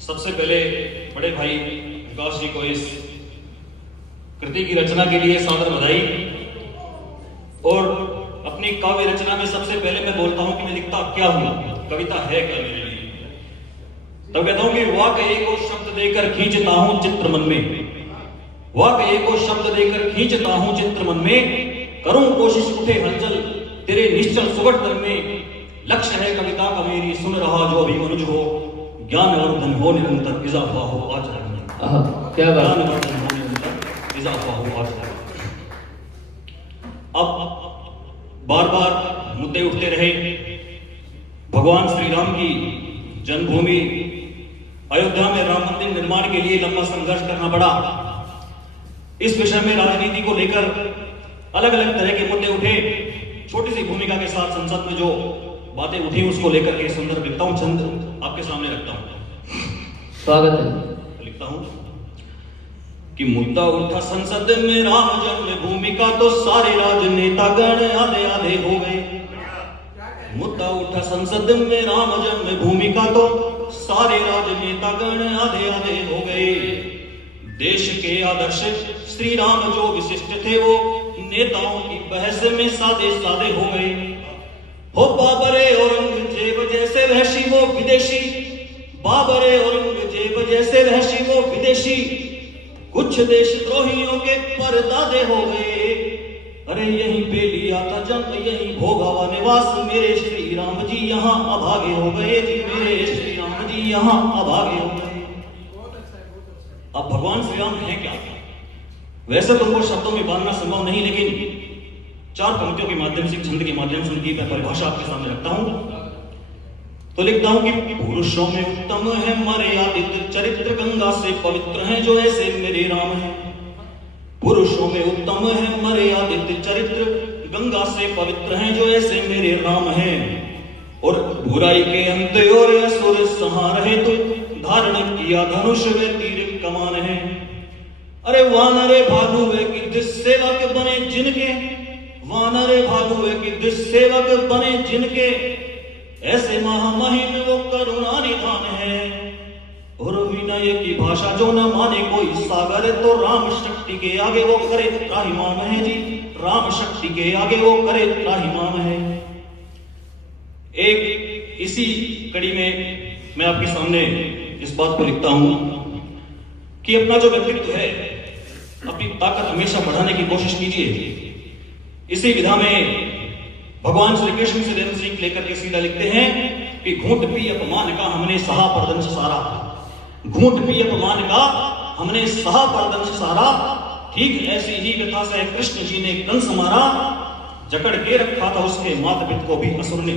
सबसे पहले बड़े भाई विकास जी को इस कृति की रचना के लिए सादर बधाई। और अपनी काव्य रचना में सबसे पहले मैं बोलता हूं कि मैं लिखता क्या हूं, कविता है क्या मेरे लिए। तब कहता हूं कि वाकई को शब्द देकर खींचता हूं चित्र मन में, वाकई को शब्द देकर खींचता हूं चित्र मन में, करूं कोशिश उठे हलचल तेरे निश्चल सुगढ़ तन में। लक्ष्य है कविता का मेरी सुन रहा जो भी मनुज हो, ज्ञान वर्धन हो निरंतर इजाफा हो आचरण में। क्या बात, ज्ञान वर्धन हो निरंतर इजाफा हो आचरण में। अब बार बार मुद्दे उठते रहे। भगवान श्री राम की जन्मभूमि अयोध्या में राम मंदिर निर्माण के लिए लंबा संघर्ष करना पड़ा। इस विषय में राजनीति को लेकर अलग अलग तरह के मुद्दे उठे। छोटी सी भूमिका के साथ संसद में जो बातें उठी उसको लेकर के संदर्भ लिखता हूं, चंद आपके सामने रखता हूं। स्वागत है। लिखता हूं कि मुद्दा उठा संसद में राम जन्मभूमि का तो सारे राजनेता गण आधे आधे हो गए। मुद्दा उठा संसद में राम जन्मभूमि का तो सारे राजनेता गण आधे आधे हो गए। देश के आदर्श श्री राम जो विशिष्ट थे वो नेताओं की बहस में सादे सादे हो गए। हो बाबरे औरंगजेब जैसे वहशी वो विदेशी, बाबरे औरंगजेब जैसे वहशी वो विदेशी, कुछ देशद्रोहियों के परदादे हो गए। अरे यहीं पे लिया था जन्म यहीं भोगा वा निवास, मेरे श्री राम जी यहाँ अभागे हो गए जी, मेरे श्री राम जी यहाँ अभागे हो गए। अब भगवान श्री राम है क्या? वैसे तो उनको शब्दों में बांधना संभव नहीं, लेकिन चार पंक्तियों के माध्यम से, छंद के माध्यम से उनकी मैं परिभाषा आपके सामने रखता हूं। तो लिखता हूं कि पुरुषों में उत्तम है मर्यादित चरित्र, गंगा से पवित्र हैं जो ऐसे मेरे राम हैं। पुरुषों में उत्तम है मर्यादित चरित्र, गंगा से पवित्र हैं जो ऐसे मेरे राम हैं। और बुराई के अंत और असुर संहार है तो धारण किया धनुष वे तीर कमान है। अरे वानरे भालू वे कि सेवक बने जिनके, वानरे भालू वे कि सेवक बने जिनके, ऐसे महामहिम वो करुणा निधान है। और विनय की भाषा जो न माने कोई सागर, तो राम शक्ति के आगे वो करे त्राहिमाम है जी, राम शक्ति के आगे वो करे त्राहिमाम है। एक इसी कड़ी में मैं आपके सामने इस बात को लिखता हूं कि अपना जो व्यक्तित्व है, अपनी ताकत हमेशा बढ़ाने की कोशिश कीजिए। इसी विधा में भगवान श्री कृष्ण से देव सीख लेकर के सीधा लिखते हैं कि घूंट पी अपमान का हमने सहा परदंश सारा, घूंट पी अपमान का हमने सहा परदंश सारा। ठीक ऐसी ही व्यथा से कृष्ण जी ने कंस मारा, जकड़ के रखा था उसके माता पिता को भी असुर ने।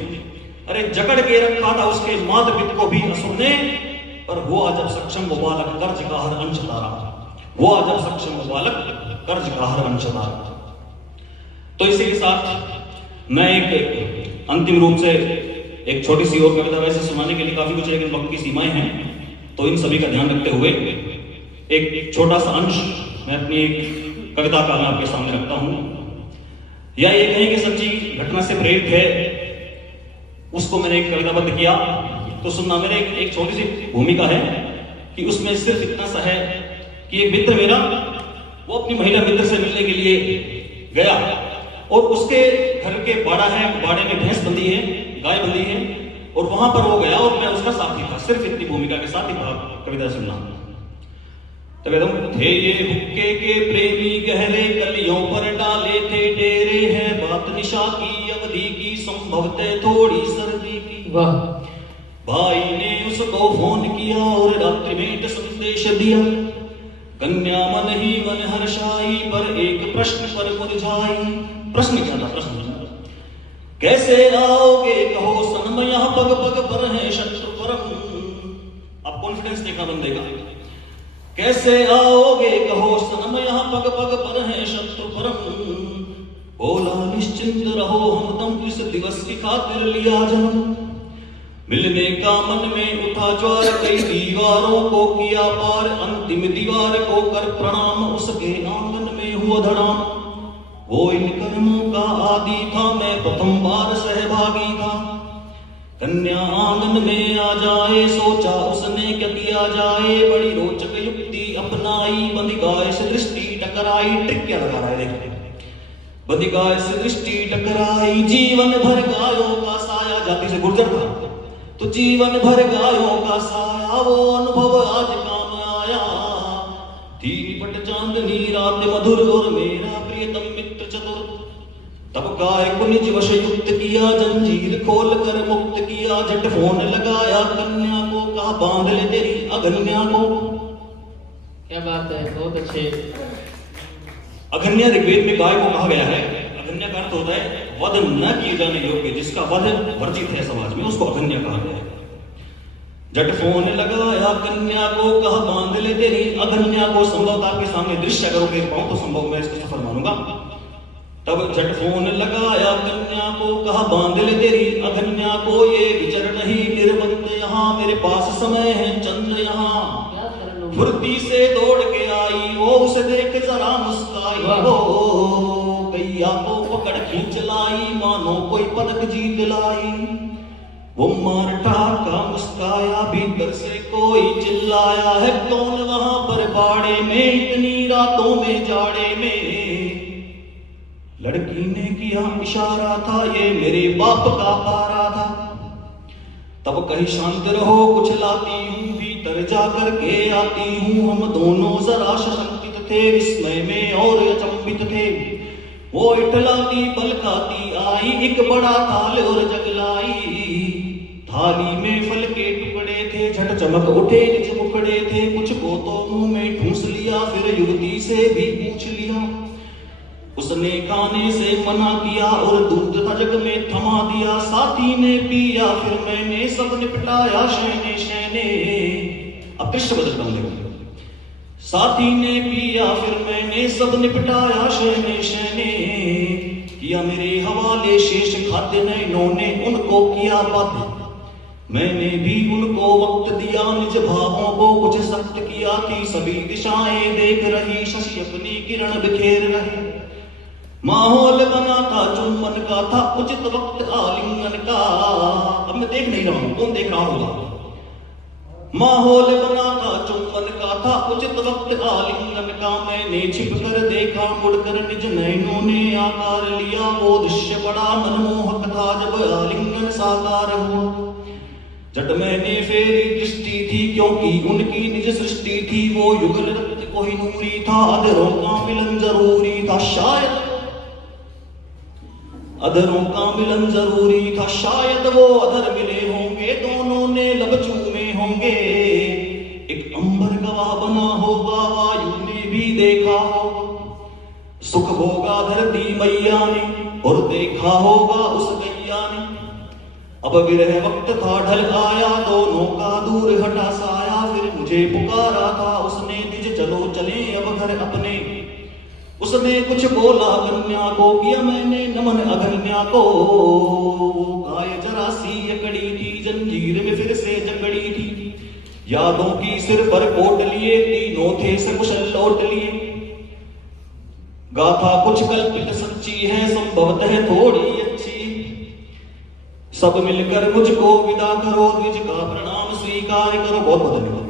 अरे जकड़ के रखा था उसके माता पिता को भी असुर ने, पर हुआ जब सक्षम वो बालक कर्ज का हर अंश तारा, हुआ जब सक्षम वो बालक कर्ज का हर अंश तारा। तो इसी के साथ मैं एक अंतिम रूप से एक छोटी सी और कविता, वैसे सुनाने के लिए काफी कुछ है लेकिन वक्त की सीमाएं हैं, तो इन सभी का ध्यान रखते हुए एक छोटा सा अंश मैं अपनी एक कविता का मैं आपके सामने रखता हूं। या ये कहें कि सच्ची घटना से प्रेरित है, उसको मैंने एक कविताबद्ध किया। तो सुनना, मेरे एक छोटी सी भूमिका है कि उसमें सिर्फ इतना सा है कि एक मित्र मेरा वो अपनी महिला मित्र से मिलने के लिए गया और उसके घर के बाड़ा है, बाड़े में भैंस बंधी है, गाय बंधी है, और वहां पर वो गया और मैं उसका साथी था। सिर्फ इतनी भूमिका के साथ ही कविता सुनना। तो थे ये हुक्के के प्रेमी गहरे कलियों पर डाले थे डेरे, है बात निशा की अवधि की संभवतः थोड़ी सर्दी की। वाह। भाई ने उसको फोन किया और रात्रि भेंट संदेश दिया, कन्या मन ही मन हर्षाई पर एक प्रश्न पर मुरझाई। प्रश्न क्या था? प्रश्न कैसे आओगे कहो सनम, यहाँ पग पग पर है शत्रु परम। अब कॉन्फिडेंस देखा बंदे का। कैसे आओगे कहो सनम, यहाँ पग पग पर है शत्रु परम। बोला निश्चिंत रहो हमदम, इस दिवस की खातिर लिया जन्म। मिलने का मन में उठा ज्वार, कई दीवारों को किया पार, अंतिम दीवार को कर प्रणाम, उसके आंगन में हुआ धड़ाम। वो इन कर्मों का आदि था, मैं प्रथम बार सहभागी था। कन्या आंगन में आ जाए सोचा उसने क्या किया जाए, बड़ी रोचक युक्ति अपनाई, बंदिगाय से दृष्टि टकराई। ट्रिक क्या लगा रहा है देखते, बंदिगाय से दृष्टि टकराई, जीवन भर गायों का साया, जाति से गुर्जर था तो जीवन भर गायों का साया, वो अनुभव आज काम आया। थी निपट चांदनी रात मधुर और मेरा प्रियतम मित्र चतुर, तब गाय को निज वश युक्त किया, जंजीर खोल कर मुक्त किया। झट फोन लगाया कन्या को, कहा बांध ले तेरी अगन्या को। क्या बात है, बहुत अच्छे। अगन्या ऋग्वेद में गाय को कहा गया है। अगन्या का अर्थ होता है वध न किए जाने योग्य, जिसका वध वर्जित है समाज में, उसको अगन्या कहा गया है। झट फोन लगाया कन्या को, कहा बांध ले तेरी अगन्या को। संभवतः आपके सामने दृश्य अगर देख पाऊं तो संभव मैं इसको सफर मानूंगा। तब झट फोन लगाया कन्या को, कहा बांध ले तेरी अगन्या को। ये विचर नहीं निर्बंध यहाँ, मेरे पास समय है चंद यहाँ। फुर्ती से दौड़ के आई वो, उसे देख जरा मुस्काई वो, गैया को पकड़ खींच लाई, मानो कोई पदक जीत लाई। वो मार ठहाका मुस्काया, भीतर से कोई चिल्लाया है, कौन वहां पर बाड़े में इतनी रातों में जाड़े में। लड़की ने किया इशारा था, ये मेरे बाप का पारा था। तब कहीं शांत रहो कुछ लाती हूँ, भीतर जाकर के आती हूँ। हम दोनों जरा सशंकित थे, विस्मय में और अचंभित थे। वो इठलाती बलकाती आई, एक बड़ा थाल और जगलाई। थाली में फल के टुकड़े थे, झट चमक उठे निज मुखड़े थे। कुछ को तो मुंह में ठूस लिया, फिर युवती से भी पूछ लिया। उसने खाने से मना किया और दूध था जग में थमा दिया। साथी ने पिया फिर मैंने सब निपटाया शहने शहने। अब दृश्य बदलता हूं, साथी ने पिया फिर मैंने सब निपटाया शहने शहने। किया मेरे हवाले शेष खाद्य नैनों ने उनको किया बात। मैंने भी उनको वक्त दिया, निज भावों को कुछ सख्त किया थी। सभी दिशाएं देख रही, शशि अपनी किरण बिखेर रहे। माहौल बना था चुम्बन का, था उचित वक्त आलिंगन का। अब मैं देख नहीं रहा हूं, कौन देख रहा होगा। माहौल बना था चुम्बन का, था उचित वक्त आलिंगन का। मैंने छिप कर देखा, मुड़कर निज नैनों ने आकार लिया। वो दृश्य बड़ा मनमोहक था जब आलिंगन साकार हुआ। झट मैंने फेरी दृष्टि थी, क्योंकि उनकी निज सृष्टि थी। वो युगल रक्त कोहिनूरी था, अधरों का मिलन जरूरी था। शायद अधरों का मिलन जरूरी था, शायद वो अधर मिले होंगे, दोनों ने लब चूमे होंगे। एक अंबर गवाह बना होगा, वायु ने भी देखा होगा। सुख भोगा धरती मैया ने और देखा होगा उस गैया ने। अब विरह वक्त था ढल आया, दोनों का दूर हटा साया। फिर मुझे पुकारा था उसने, तिज चलो चले अब घर अपने। उसने कुछ बोला कन्या को, किया मैंने नमन अगन्या को। गाय जरा सी अकड़ी थी, जंजीर में फिर से जकड़ी थी। यादों की सिर पर कोट लिए, तीनों थे सकुशल लौट लिए। गाथा कुछ कल्पित सच्ची है, संभवतः थोड़ी अच्छी। सब मिलकर मुझको विदा करो, द्विज का प्रणाम स्वीकार करो। बहुत बहुत धन्यवाद।